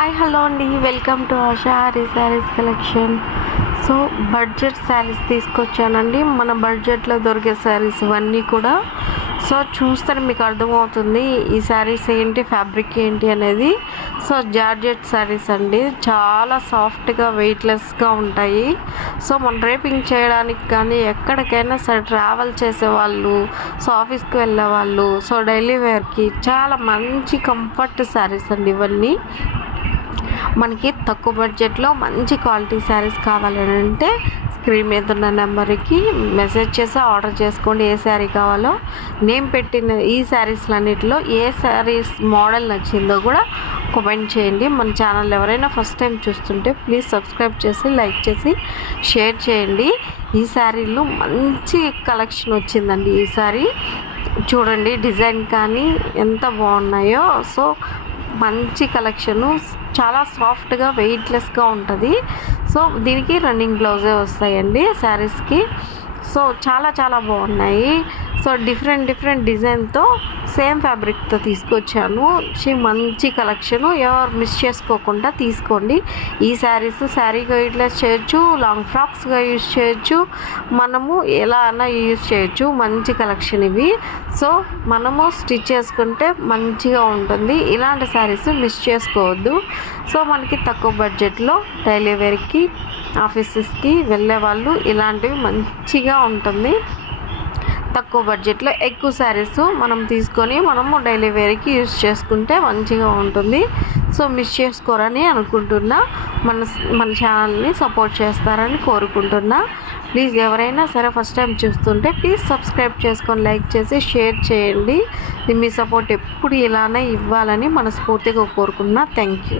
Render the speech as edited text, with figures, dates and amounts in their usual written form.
Hi hello అండి, welcome to Asha saris collection. So budget saris తీసుకొచ్చానండి. మన బడ్జెట్లో దొరికే శారీస్ ఇవన్నీ కూడా. సో చూస్తే మీకు అర్థమవుతుంది ఈ శారీస్ ఏంటి, ఫ్యాబ్రిక్ ఏంటి అనేది. సో జార్జెట్ శారీస్ అండి, చాలా సాఫ్ట్గా వెయిట్లెస్గా ఉంటాయి. సో మనం డ్రేపింగ్ చేయడానికి కానీ ఎక్కడికైనా సరే ట్రావెల్ చేసేవాళ్ళు, సో ఆఫీస్కి వెళ్ళే వాళ్ళు, సో డైలీ వేర్కి చాలా మంచి కంఫర్ట్ శారీస్ అండి ఇవన్నీ. మనకి తక్కువ బడ్జెట్లో మంచి క్వాలిటీ శారీస్ కావాలని అంటే స్క్రీన్ మీద ఉన్న నెంబర్కి మెసేజ్ చేసి ఆర్డర్ చేసుకోండి. ఏ శారీ కావాలో నేను పెట్టిన ఈ శారీస్లన్నిటిలో ఏ శారీస్ మోడల్ నచ్చిందో కూడా కామెంట్ చేయండి. మన ఛానల్ ఎవరైనా ఫస్ట్ టైం చూస్తుంటే ప్లీజ్ సబ్స్క్రైబ్ చేసి లైక్ చేసి షేర్ చేయండి. ఈ శారీలో మంచి కలెక్షన్ వచ్చిందండి. ఈ శారీ చూడండి, డిజైన్ కానీ ఎంత బాగున్నాయో. సో మంచి కలెక్షను, చాలా సాఫ్ట్గా వెయిట్లెస్గా ఉంటుంది. సో దీనికి రన్నింగ్ బ్లౌజే వస్తాయండి శారీస్కి. సో చాలా బాగున్నాయి. సో డిఫరెంట్ డిజైన్తో సేమ్ ఫ్యాబ్రిక్తో తీసుకొచ్చాను. మంచి కలెక్షను, ఎవరు మిస్ చేసుకోకుండా తీసుకోండి. ఈ శారీగా యూటిలైజ్ చేయొచ్చు, లాంగ్ ఫ్రాక్స్గా యూజ్ చేయొచ్చు, మనము ఎలా అన్నా యూజ్ చేయొచ్చు. మంచి కలెక్షన్ ఇవి. సో మనము స్టిచ్ చేసుకుంటే మంచిగా ఉంటుంది. ఇలాంటి శారీస్ మిస్ చేసుకోవద్దు. సో మనకి తక్కువ బడ్జెట్లో డైలీ వేర్కి, ఆఫీసెస్కి వెళ్ళే వాళ్ళు ఇలాంటివి మంచిగా ఉంటుంది. తక్కువ బడ్జెట్లో ఎక్కువ శారీస్ మనం తీసుకొని మనము డైలీ వేర్కి యూజ్ చేసుకుంటే మంచిగా ఉంటుంది. సో మిస్ చేసుకోరని అనుకుంటున్నా. మన ఛానల్ని సపోర్ట్ చేస్తారని కోరుకుంటున్నా. ప్లీజ్ ఎవరైనా సరే ఫస్ట్ టైం చూస్తుంటే ప్లీజ్ సబ్స్క్రైబ్ చేసుకొని లైక్ చేసి షేర్ చేయండి. మీ సపోర్ట్ ఎప్పుడు ఇలానే ఇవ్వాలని మనస్ఫూర్తిగా కోరుకున్నా. Thank you.